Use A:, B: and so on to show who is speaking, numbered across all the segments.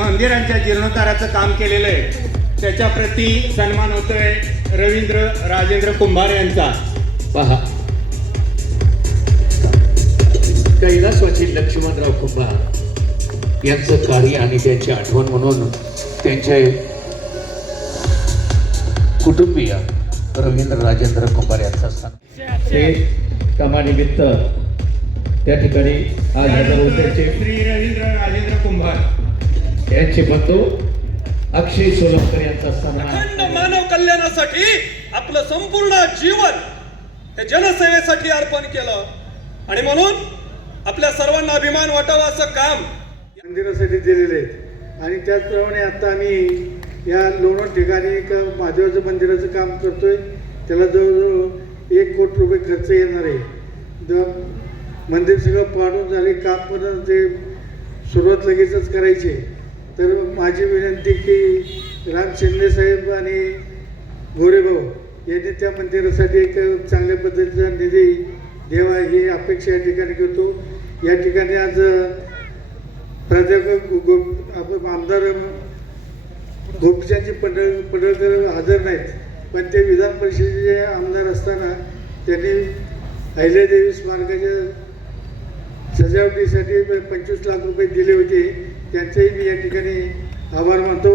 A: मंदिरांच्या जीर्णोद्धाराचं काम केलेलं आहे. त्याच्या प्रती सन्मान होतोय रवींद्र राजेंद्र कुंभार यांचा.
B: पहा. कैलासवासी लक्ष्मणराव कुंभार यांचं कार्य आणि त्यांची आठवण म्हणून त्यांचे कुटुंबीय रवींद्र राजेंद्र कुंभार यांचा
C: ते कामानिमित्त त्या ठिकाणी आज
A: श्री रवींद्र राजेंद्र कुंभार.
C: यांचे बंधू अक्षय सोलंकर यांचा सन्मान
D: अखंड मानव कल्याणासाठी आपलं संपूर्ण जीवन हे जनसेवेसाठी अर्पण केलं. आणि म्हणून आपल्या सर्वांना अभिमान वाटावा असं काम
E: मंदिरासाठी दिलेले आहेत आणि त्याचप्रमाणे आता आम्ही या लोणार ठिकाणी एक महादेवाचं मंदिराचं काम करतोय. त्याला जवळजवळ एक कोटी रुपये खर्च येणार आहे. मंदिर सगळं पाडून झाले काम पण ते सुरुवात लगेचच करायची. तर माझी विनंती की राम शिंदे साहेब आणि गोरेभाऊ यांनी त्या मंदिरासाठी एक चांगल्या पद्धतीचा निधी देवा ही अपेक्षा या ठिकाणी करतो. या ठिकाणी आज प्राध्यापक गो आपण आमदार गोपीचंदजी पंढर पडळकर हजर नाहीत. पण ते विधान परिषदेचे आमदार असताना त्यांनी अहिल्यादेवी स्मारकाच्या सजावटीसाठी पंचवीस लाख रुपये दिले होते. त्यांचेही मी या ठिकाणी आभार मानतो.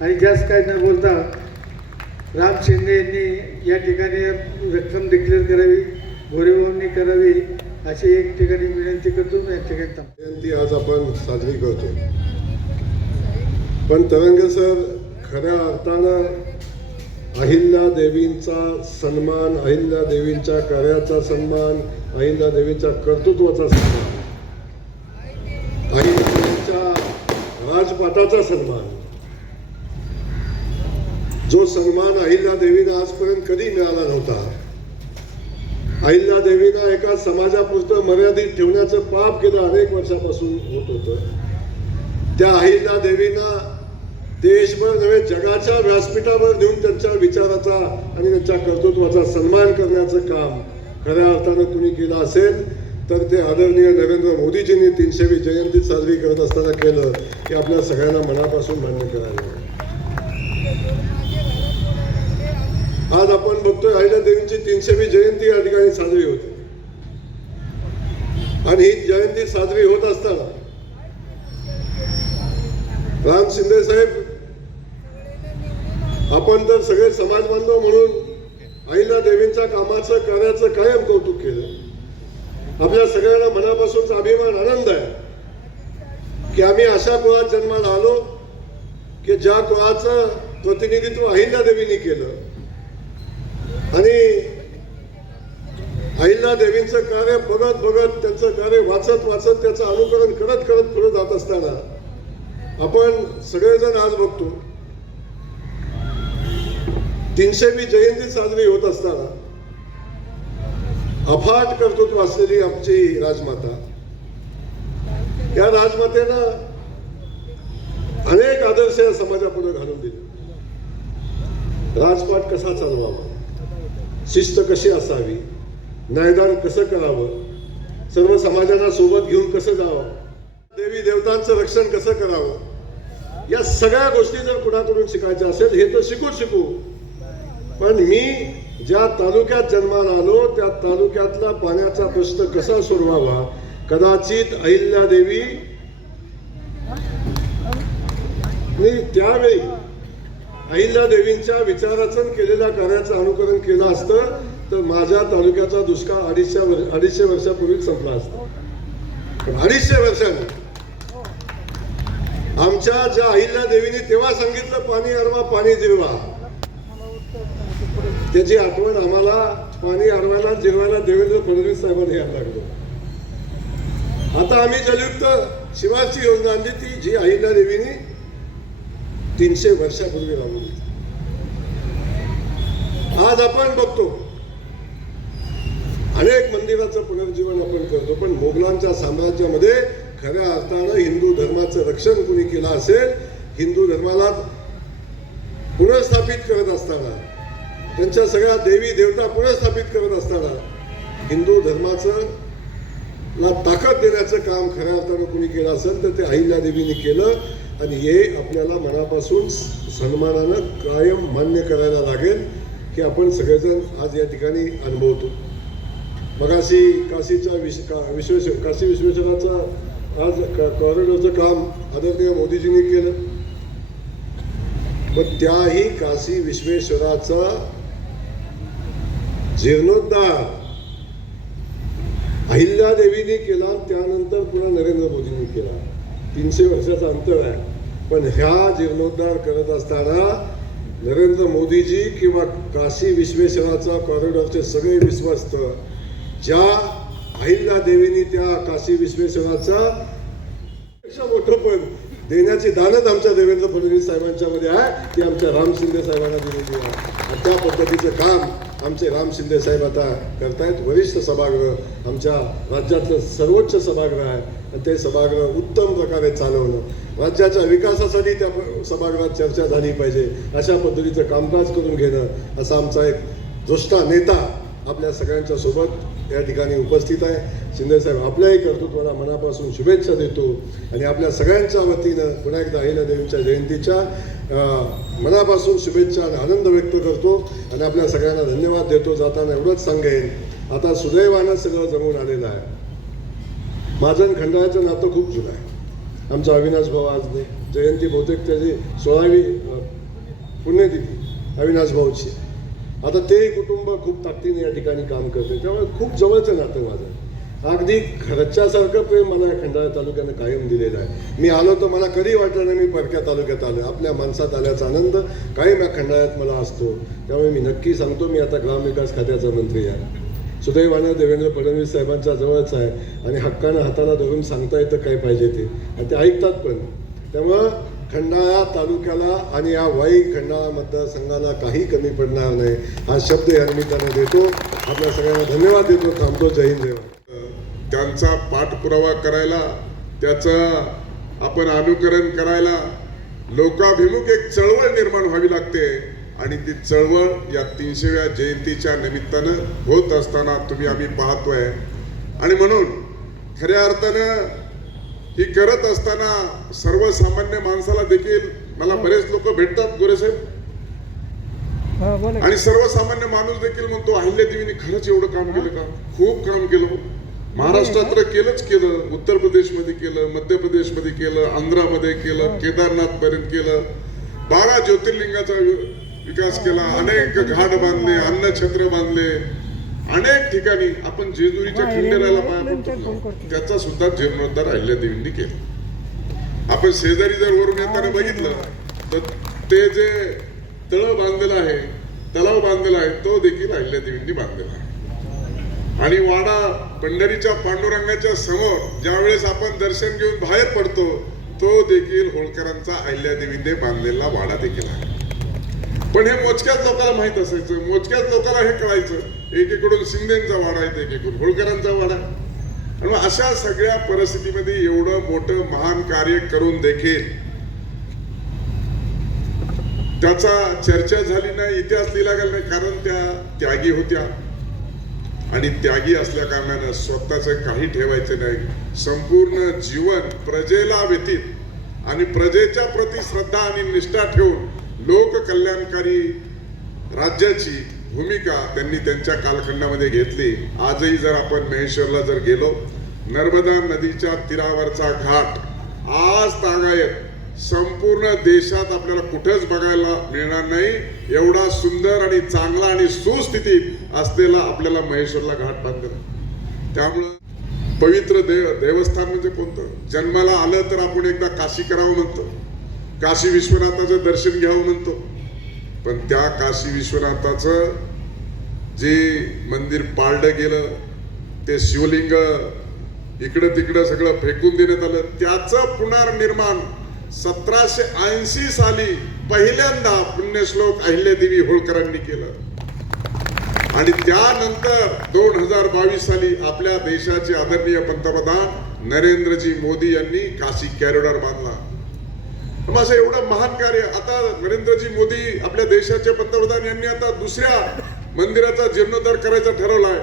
E: आणि जास्त काय न बोलता राम शिंदे यांनी या ठिकाणी रक्कम डिक्लेअर करावी गोरेबाबांनी करावी अशी एक ठिकाणी विनंती करतो. मी या ठिकाणी
F: जयंती आज आपण साजरी करतो. पण तरंग सर खऱ्या अर्थानं अहिल्या देवींचा सन्मान अहिल्या देवींच्या कार्याचा सन्मान अहिल्या देवींच्या कर्तृत्वाचा सन्मान अहिल्या देवींच्या राजपाटाचा सन्मान. जो सन्मान अहिल्या देवीला आजपर्यंत कधी मिळाला नव्हता अहिल्या देवीला एका समाजापुरतं मर्यादित ठेवण्याचं पाप गेलं अनेक वर्षापासून होत होतं. त्या अहिल्या देवीना देशभर नव्हे जगाच्या व्यासपीठावर नेऊन त्यांच्या विचाराचा आणि त्यांच्या कर्तृत्वाचा सन्मान करण्याचं काम खऱ्या अर्थानं कुणी केलं असेल तर ते आदरणीय नरेंद्र मोदीजींनी तीनशेवी जयंती साजरी करत असताना केलं हे आपल्या सगळ्यांना मनापासून मान्य करायला आज आपण बघतोय अहिल्या देवींची तीनशेवी जयंती या ठिकाणी साजरी होते. आणि ही जयंती साजरी होत असताना राम शिंदे साहेब आपण तर सगळे समाज बांधव म्हणून अहिल्या देवींच्या कामाचं कार्याचं कायम कौतुक केलं. आपल्या सगळ्यांना मनापासूनचा अभिमान आनंद आहे. की आम्ही अशा कुळात जन्माला आलो की ज्या कुळाचं प्रतिनिधित्व अहिल्या देवीने केलं. आणि अहिल्या देवींचं कार्य बघत बघत त्यांचं कार्य वाचत वाचत त्याचं अनुकरण करत करत पुढे जात असताना आपण सगळेजण आज बघतो. तीनशेवी जयंती साजरी होत असताना अफाट कर्तृत्व असलेली आमची राजमाता. या राजमातेनं अनेक आदर्श या समाजापुढे घालून दिले. राजपाट कसा चालवावा? शिस्त कशी असावी? न्यायदान कसं करावं? सर्व समाजाला सोबत घेऊन कसं जावं? देवी देवतांचं रक्षण कसं करावं? या सगळ्या गोष्टी जर कुणाकडून शिकायच्या असेल हे तर शिकू शिकू. पण मी ज्या तालुक्यात जन्माला आलो त्या तालुक्यातला पाण्याचा प्रश्न कसा सोडवावा? कदाचित अहिल्या देवी त्यावेळी अहिल्या देवींच्या विचाराचं केलेल्या कार्याचं अनुकरण केलं असतं तर माझ्या तालुक्याचा दुष्काळ अडीचशे वर्ष अडीचशे वर्षापूर्वी संपला असता. पण अडीचशे वर्षांनी आमच्या ज्या अहिल्या देवीने तेव्हा सांगितलं पाणी अरवा पाणी जिरवा. त्याची आठवण आम्हाला पाणी आरवायला जिरवायला देवेंद्र फडणवीस साहेबांनी यायला लागलो. आता आम्ही जलयुक्त शिवाची योजना आणली ती जी अहिल्या देवीनी तीनशे वर्षापूर्वी राबवली आज आपण बघतो अनेक मंदिराचं पुनर्जीवन आपण करतो पण मोगलांच्या साम्राज्यामध्ये खऱ्या अर्थानं हिंदू धर्माचं रक्षण कुणी केलं असेल हिंदू धर्माला पुनर्स्थापित करत असताना त्यांच्या सगळ्या देवी देवता पुनर्स्थापित करत असताना हिंदू धर्माचं ला ताकद देण्याचं काम खऱ्या अर्थानं कुणी केलं असेल तर ते अहिल्या देवीने केलं आणि हे आपल्याला मनापासून सन्मानानं कायम मान्य करायला लागेल की आपण सगळेजण आज या ठिकाणी अनुभवतो. मगाशी काशीच्या विश का विश्वेश्वर काशी विश्वेश्वराचा आज क- कॉरिडॉरचं काम आदरणीय मोदीजींनी केलं. पण त्याही काशी विश्वेश्वराचा जीर्णोद्धार. अहिल्यादेवीने केला त्यानंतर पुन्हा नरेंद्र मोदींनी केला. तीनशे वर्षाचं अंतर आहे. पण ह्या जीर्णोद्धार करत असताना नरेंद्र मोदीजी किंवा काशी विश्वेश्वराचा कॉरिडॉरचे सगळे विश्वस्त ज्या अहिल्यादेवीने त्या काशी विश्वेश्वराचा पेक्षा मोठं पण देण्याची दानच आमच्या देवेंद्र फडणवीस साहेबांच्या मध्ये आहे ती आमच्या राम शिंदे साहेबांना दिलेली आहे. आणि त्या पद्धतीचं काम आमचे राम शिंदे साहेब आता करतायत. वरिष्ठ सभागृह आमच्या राज्यातलं सर्वोच्च सभागृह आहे. आणि ते सभागृह उत्तम प्रकारे चालवणं राज्याच्या विकासासाठी त्या सभागृहात चर्चा झाली पाहिजे. अशा पद्धतीचं कामकाज करून घेणं असा आमचा एक दुष्टा नेता आपल्या सगळ्यांच्या सोबत या ठिकाणी उपस्थित आहे. शिंदेसाहेब आपल्याही कर्तृत्वाला मनापासून शुभेच्छा देतो. आणि आपल्या सगळ्यांच्या वतीनं पुन्हा एकदा अहिल्यादेवीच्या जयंतीच्या मनापासून शुभेच्छा आणि आनंद व्यक्त करतो. आणि आपल्या सगळ्यांना धन्यवाद देतो. जाताना एवढंच सांगेन. आता सुदैवानं सगळं जमून आलेलं आहे. माझं आणि खंडाळ्याचं नातं खूप जुनं आहे. आमचा अविनाश भाऊ आज नाही जयंती बहुतेक त्याची सोळावी पुण्यतिथी अविनाश भाऊची. आता तेही कुटुंब खूप ताकदीने या ठिकाणी काम करते. त्यामुळे खूप जवळचं नातं माझं. अगदी घरच्यासारखं प्रेम मला या खंडाळा तालुक्यानं कायम दिलेलं आहे. मी आलो तर मला कधी वाटलं नाही मी परक्या तालुक्यात आलो आपल्या माणसात आल्याचा आनंद कायम या खंडाळ्यात मला असतो. त्यामुळे मी नक्की सांगतो मी आता ग्रामविकास खात्याचा मंत्री आहे. सुदैवानं देवेंद्र फडणवीस साहेबांच्या जवळच आहे आणि हक्कानं हाताला धरून सांगता येतं काय पाहिजे ते. आणि ते ऐकतात पण. त्यामुळं खंडाळा तालुक्याला आणि या वाई खंडाळा मतदारसंघाला काही कमी पडणार नाही. हा शब्द या निमित्तानं देतो. आपल्या सगळ्यांना धन्यवाद देतो. थांबतो. जय हिंद जय
G: त्यांचा पाठपुरावा करायला त्याचं आपण अनुकरण करायला लोकाभिमुख एक चळवळ निर्माण व्हावी लागते. आणि ती चळवळ या तीनशेव्या जयंतीच्या निमित्तानं होत असताना तुम्ही आम्ही पाहतोय. आणि म्हणून खऱ्या अर्थानं ही करत असताना सर्वसामान्य माणसाला देखील मला बरेच लोक भेटतात गोरेसाहेब आणि सर्वसामान्य माणूस देखील म्हणतो अहिल्यादेवीने खरंच एवढं काम केलं का? खूप काम केलं. महाराष्ट्रात तर केलंच केलं. उत्तर प्रदेशमध्ये केलं मध्य प्रदेशमध्ये केलं आंध्रामध्ये केलं केदारनाथ पर्यंत केलं. बारा ज्योतिर्लिंगाचा विकास केला. अनेक घाट बांधले अन्नछत्र बांधले. अनेक ठिकाणी आपण जेजुरीच्या खंडेराला पाया पडतो ना, त्याचा सुद्धा जीर्णोद्धार अहिल्यादेवींनी केला. आपण शेजारी जर वरून येताना बघितलं तर ते जे तळ बांधलेलं आहे तलाव बांधलेला आहे तो देखील अहिल्यादेवींनी बांधलेला आहे. आणि वाडा पंढरीच्या पांडुरंगाच्या समोर ज्यावेळेस आपण दर्शन घेऊन बाहेर पडतो तो देखील होळकरांचा अहिल्यादेवीने बांधलेला वाडा देखील आहे. पण हे मोजक्याच लोकांना माहीत असायचं मोजक्याच लोकांना हे कळायचं. एकीकडून शिंदेचा वाडा आहे एकीकडून होळकरांचा वाडा. आणि अशा सगळ्या परिस्थितीमध्ये एवढं मोठं महान कार्य करून देखील त्याचा चर्चा झाली नाही इतिहास लिहिला गेला नाही कारण त्या त्यागी होत्या. आणि त्यागी असल्या कारणानं स्वतःचं काही ठेवायचं नाही. संपूर्ण जीवन प्रजेला व्यतीत आणि प्रजेच्या प्रती श्रद्धा आणि निष्ठा ठेवून लोककल्याणकारी राज्याची भूमिका त्यांनी त्यांच्या कालखंडामध्ये घेतली. आजही जर आपण महेश्वरला जर गेलो नर्मदा नदीच्या तीरावरचा घाट आज तागायत संपूर्ण देशात आपल्याला कुठंच बघायला मिळणार नाही. एवढा सुंदर आणि चांगला आणि सुस्थितीत असलेला आपल्याला महेश्वरला घाट बांधला. त्यामुळं पवित्र देव देवस्थान म्हणजे कोणतं? जन्माला आलं तर आपण एकदा काशी करावं म्हणतो. काशी विश्वनाथाचं दर्शन घ्यावं म्हणतो. पण त्या काशी विश्वनाथाचं जे मंदिर पाळलं गेलं ते शिवलिंग इकडं तिकडं सगळं फेकून देण्यात आलं त्याचं पुनर्निर्माण सतराशे ऐंशी साली पहिल्यांदा पुण्यश्लोक अहिल्यादेवी होळकरांनी केलं. आणि त्यानंतर दोन हजार बावीस साली आपल्या देशाचे आदरणीय पंतप्रधान नरेंद्रजी मोदी यांनी काशी कॅरिडॉर बांधला. मग असं एवढं महान कार्य आता नरेंद्रजी मोदी आपल्या देशाचे पंतप्रधान यांनी आता दुसऱ्या मंदिराचा जीर्णोद्धार करायचा ठरवलाय.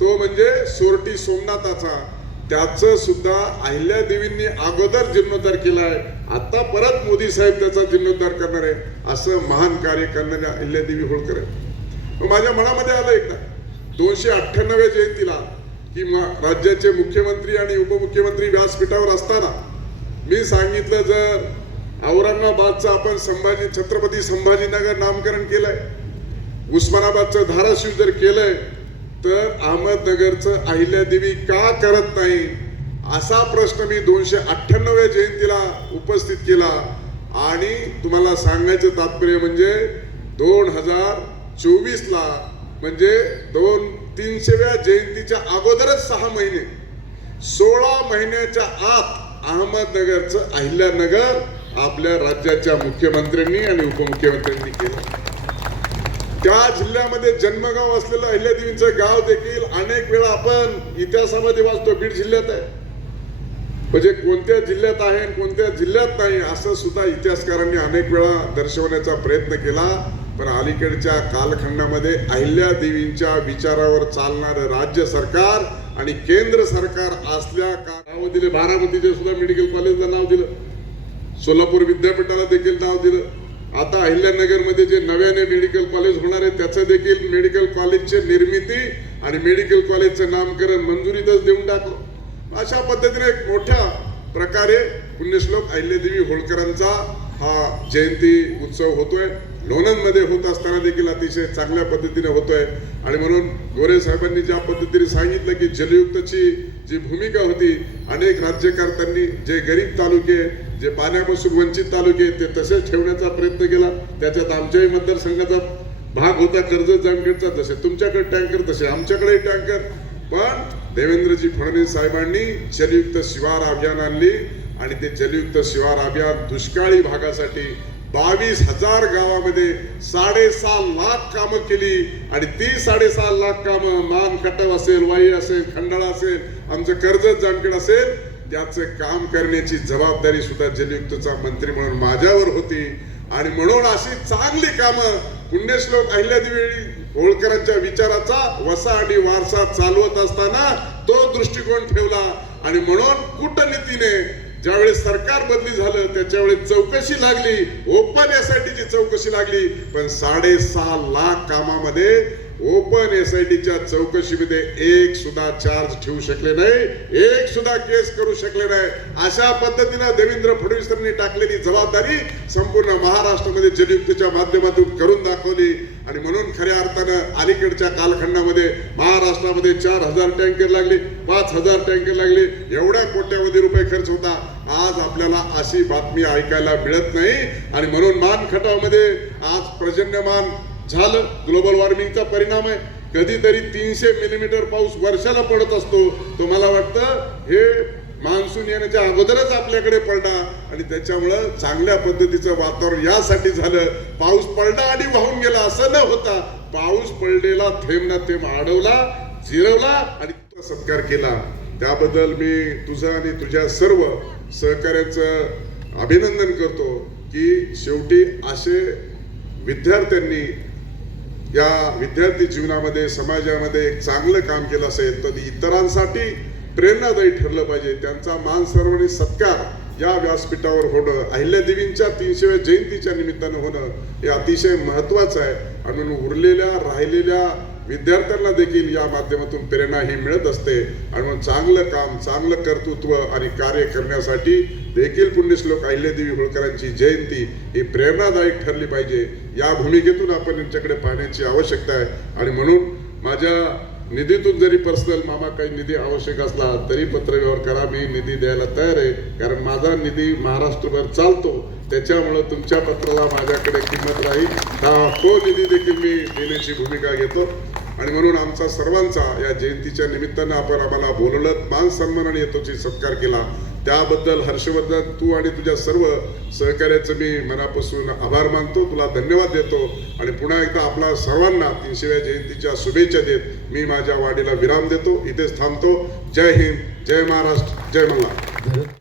G: तो म्हणजे सोरटी सोमनाथाचा. त्याच सुद्धा अहिल्या देवींनी अगोदर जीर्णोद्धार केलाय. आता परत मोदी साहेब त्याचा जीर्णोद्धार करणार आहे. असं महान कार्य करणाऱ्या अहिल्यादेवी होळकर आहे माझ्या मनामध्ये आलं एकदा. दोनशे अठ्ठ्याण्णव्या जयंतीला की राज्याचे मुख्यमंत्री आणि उपमुख्यमंत्री व्यासपीठावर असताना मी सांगितलं जर औरंगाबादचं आपण संभाजी छत्रपती संभाजीनगर नामकरण केलंय उस्मानाबादचं धाराशिव जर केलंय तर अहमदनगरचं अहिल्यादेवी का करत नाही? असा प्रश्न मी दोनशे अठ्ठ्याण्णव्या जयंतीला उपस्थित केला. आणि तुम्हाला सांगायचं तात्पर्य म्हणजे दोन हजार चोवीसला म्हणजे दोन तीनशेव्या जयंतीच्या अगोदरच सहा महिने. सोळा महिन्याच्या आत अहमदनगरचं अहिल्यानगर आपल्या राज्याच्या मुख्यमंत्र्यांनी आणि उपमुख्यमंत्र्यांनी केलं. त्या जिल्ह्यामध्ये जन्मगाव असलेलं अहिल्यादेवींचं गाव देखील अनेक वेळा आपण इतिहासामध्ये वाचतो बीड जिल्ह्यात आहे. म्हणजे कोणत्या जिल्ह्यात आहे आणि कोणत्या जिल्ह्यात नाही असं सुद्धा इतिहासकारांनी अनेक वेळा दर्शवण्याचा प्रयत्न केला. पण अलीकडच्या कालखंडामध्ये अहिल्यादेवींच्या विचारावर चालणारं राज्य सरकार आणि केंद्र सरकार असल्या का नाव दिले बारामतीचे सुद्धा मेडिकल कॉलेजला नाव दिलं. सोलापूर विद्यापीठाला देखील नाव दिलं. आता अहिल्यानगरमध्ये जे नव्याने मेडिकल कॉलेज होणार आहे त्याचं देखील मेडिकल कॉलेजची निर्मिती आणि मेडिकल कॉलेजचं नामकरण मंजुरीतच देऊन टाकलं. अशा पद्धतीने एक मोठ्या प्रकारे पुण्यश्लोक अहिल्यादेवी होळकरांचा हा जयंती उत्सव होतोय. लोणंदमध्ये होत असताना देखील अतिशय चांगल्या पद्धतीने होतोय. आणि म्हणून गोरे साहेबांनी ज्या पद्धतीने सांगितलं की जलयुक्तची जी भूमिका होती अनेक राज्यकर्त्यांनी जे गरीब तालुके जे पाण्यापासून वंचित तालुके ते तसेच ठेवण्याचा प्रयत्न केला. त्याच्यात आमच्याही मतदारसंघाचा भाग होता कर्जत जामखेडचा. जसे तुमच्याकडे टँकर तसे आमच्याकडे टँकर. पण देवेंद्रजी फडणवीस साहेबांनी जलयुक्त शिवार अभियान आणली आणि ते जलयुक्त शिवार अभियान दुष्काळी भागासाठी बावीस हजार गावामध्ये साडेसहा लाख कामं केली आणि ती साडेसहा लाख कामं मान कटव असेल वाई असेल खंडाळा असेल आमचं कर्जत जामखेड असेल त्याचं काम करण्याची जबाबदारी सुद्धा जलयुक्तचा मंत्री म्हणून माझ्यावर होती. आणि म्हणून अशी चांगली कामं पुण्यश्लोक अहिल्यादेवी होळकरांच्या विचाराचा वसा आणि वारसा चालवत असताना तो दृष्टिकोन ठेवला. आणि म्हणून कूटनीतीने ज्यावेळेस सरकार बदली झालं त्याच्यावेळेस चौकशी लागली. ओपन एसआयटीची चौकशी लागली. पण साडेसहा लाख कामामध्ये ओपन एसआयटीच्या चौकशीमध्ये एक सुद्धा चार्ज ठेवू शकले नाही. एक सुद्धा केस करू शकले नाही. अशा पद्धतीनं देवेंद्र फडणवीसांनी टाकलेली जबाबदारी संपूर्ण महाराष्ट्रामध्ये जनयुक्तीच्या माध्यमातून करून दाखवली. आणि म्हणून खऱ्या अर्थानं अलीकडच्या कालखंडामध्ये महाराष्ट्रामध्ये चार हजार टँकर लागले पाच हजार टँकर लागले एवढ्या कोट्यावधी रुपये खर्च होता. आज आपल्याला अशी बातमी ऐकायला मिळत नाही. आणि म्हणून मान खटावमध्ये आज पर्जन्यमान झालं. ग्लोबल वॉर्मिंगचा परिणाम आहे. कधीतरी तीनशे मिलीमीटर पाऊस वर्षाला पडत असतो. तुम्हाला वाटतं हे मान्सून येण्याच्या अगोदरच आपल्याकडे पडला आणि त्याच्यामुळं चांगल्या पद्धतीचं वातावरण यासाठी झालं. पाऊस पडला आणि वाहून गेला असं न होता पाऊस पडलेला थेंब ना थेंब अडवला जिरवला आणि तुझा सत्कार केला. त्याबद्दल मी तुझं आणि तुझ्या सर्व सहकार्याचं अभिनंदन करतो की शेवटी असे विद्यार्थ्यांनी या विद्यार्थी जीवनामध्ये समाजामध्ये एक चांगलं काम केलं असेल तर इतरांसाठी प्रेरणादायी ठरलं पाहिजे. त्यांचा मान आणि सत्कार या व्यासपीठावर होणं अहिल्यादेवींच्या तीनशेव्या जयंतीच्या निमित्तानं होणं हे अतिशय महत्वाचं आहे. आणि उरलेल्या राहिलेल्या विद्यार्थ्यांना देखील या माध्यमातून प्रेरणा ही मिळत असते. आणि म्हणून चांगलं काम चांगलं कर्तृत्व आणि कार्य करण्यासाठी देखील पुण्यश्लोक अहिल्यादेवी होळकरांची जयंती ही प्रेरणादायक ठरली पाहिजे. या भूमिकेतून आपण यांच्याकडे पाहण्याची आवश्यकता आहे. आणि म्हणून माझ्या निधीतून जरी पर्सनल मामा काही निधी आवश्यक असला तरी पत्रव्यवहार करा. मी निधी द्यायला तयार आहे. कारण माझा निधी महाराष्ट्रभर चालतो. त्याच्यामुळं तुमच्या पत्राला माझ्याकडे किंमत राहील. तो हो निधी देखील मी देण्याची भूमिका घेतो. आणि म्हणून आमचा सर्वांचा या जयंतीच्या निमित्तानं आपण आम्हाला बोलवलं. मान सन्मान आणि येतोची सत्कार केला. त्याबद्दल हर्षवर्धन तू आणि तुझ्या सर्व सहकार्याचं मी मनापासून आभार मानतो. तुला धन्यवाद देतो. आणि पुन्हा एकदा आपला सर्वांना तीनशेव्या जयंतीच्या शुभेच्छा देत मी माझ्या वाडीला विराम देतो इथेच थांबतो. जय हिंद जय महाराष्ट्र जय मल्हार